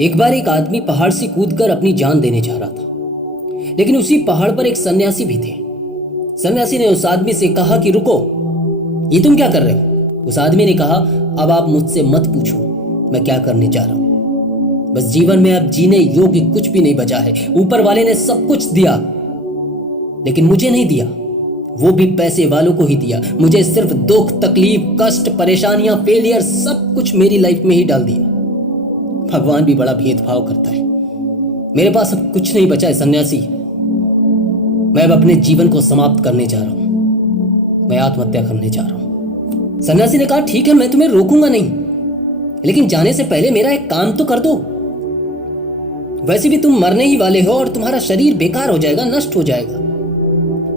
एक बार एक आदमी पहाड़ से कूदकर अपनी जान देने जा रहा था, लेकिन उसी पहाड़ पर एक सन्यासी भी थे। सन्यासी ने उस आदमी से कहा कि रुको, ये तुम क्या कर रहे हो? उस आदमी ने कहा, अब आप मुझसे मत पूछो मैं क्या करने जा रहा हूं। बस जीवन में अब जीने योग्य कुछ भी नहीं बचा है। ऊपर वाले ने सब कुछ दिया, लेकिन मुझे नहीं दिया, वो भी पैसे वालों को ही दिया। मुझे सिर्फ दुख, तकलीफ, कष्ट, परेशानियां, फेलियर सब कुछ मेरी लाइफ में ही डाल दिया। भगवान भी बड़ा भेदभाव करता है। मेरे पास अब कुछ नहीं बचा है सन्यासी। मैं अब अपने जीवन को समाप्त करने जा रहा हूं। मैं आत्महत्या करने जा रहा हूं। सन्यासी ने कहा, ठीक है, मैं तुम्हें रोकूंगा नहीं, लेकिन जाने से पहले मेरा एक काम तो कर दो। वैसे भी तुम मरने ही वाले हो और तुम्हारा शरीर बेकार हो जाएगा, नष्ट हो जाएगा।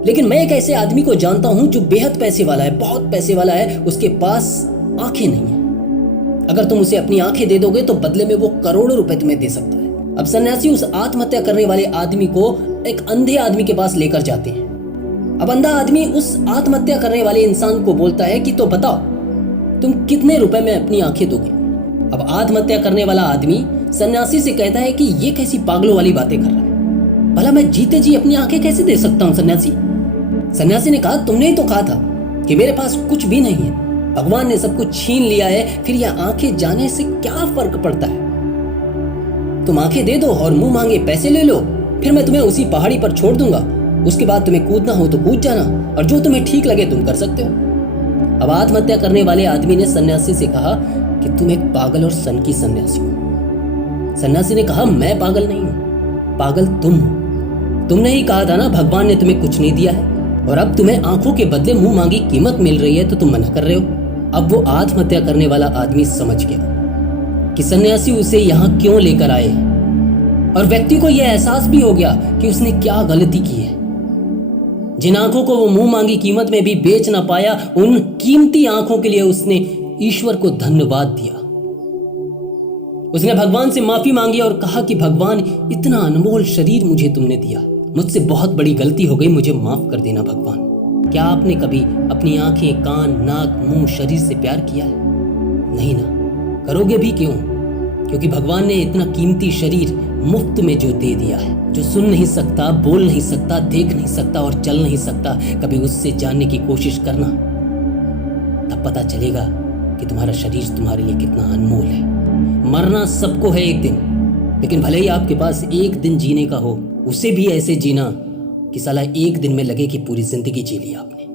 लेकिन मैं एक ऐसे आदमी को जानता हूं जो बेहद पैसे वाला है, बहुत पैसे वाला है। उसके पास आंखें नहीं है। अगर तुम उसे अपनी आंखें दे दोगे तो बदले में वो करोड़ों रुपए तुम्हें दे सकता है। अब सन्यासी उस आत्महत्या करने वाले आदमी को एक अंधे आदमी के पास लेकर जाते हैं। अब अंधा आदमी उस आत्महत्या करने वाले इंसान को बोलता है कि तो बताओ तुम कितने रुपए में अपनी आंखें दोगे। अब आत्महत्या करने वाला आदमी सन्यासी से कहता है कि ये कैसी पागलों वाली बातें कर रहा है, भला मैं जीते जी अपनी आंखें कैसे दे सकता हूं सन्यासी। सन्यासी ने कहा, तुमने ही तो कहा था कि मेरे पास कुछ भी नहीं है, भगवान ने सब कुछ छीन लिया है, फिर यह आंखें जाने से क्या फर्क पड़ता है। तुम आंखें दे दो और मुंह मांगे पैसे ले लो, फिर मैं तुम्हें उसी पहाड़ी पर छोड़ दूंगा। उसके बाद तुम्हें कूदना हो तो कूद जाना, और जो तुम्हें ठीक लगे तुम कर सकते हो। अब आत्महत्या करने वाले आदमी ने सन्यासी से कहा कि तुम एक पागल और सनकी सन्यासी हो। सन्यासी ने कहा, मैं पागल नहीं हूं, पागल तुम हो। तुमने ही कहा था ना भगवान ने तुम्हें कुछ नहीं दिया है, और अब तुम्हें आंखों के बदले मुंह मांगी कीमत मिल रही है तो तुम मना कर रहे हो। अब वो आत्महत्या करने वाला आदमी समझ गया कि सन्यासी उसे यहाँ क्यों लेकर आए, और व्यक्ति को यह एहसास भी हो गया कि उसने क्या गलती की है। जिन आंखों को वो मुंह मांगी कीमत में भी बेच ना पाया, उन कीमती आंखों के लिए उसने ईश्वर को धन्यवाद दिया। उसने भगवान से माफी मांगी और कहा कि भगवान, इतना अनमोल शरीर मुझे तुमने दिया, मुझसे बहुत बड़ी गलती हो गई, मुझे माफ कर देना भगवान। क्या आपने कभी अपनी आंखें, कान, नाक, मुंह, शरीर से प्यार किया है? नहीं ना, करोगे भी क्यों? क्योंकि भगवान ने इतना कीमती शरीर मुफ्त में जो दे दिया है, जो सुन नहीं सकता, बोल नहीं सकता, देख नहीं सकता और चल नहीं सकता, कभी उससे जानने की कोशिश करना, तब पता चलेगा कि तुम्हारा शरीर तुम्हारे लिए कितना अनमोल है। मरना सबको है एक दिन, लेकिन भले ही आपके पास एक दिन जीने का हो, उसे भी ऐसे जीना कि साला एक दिन में लगे कि पूरी जिंदगी जी ली आपने।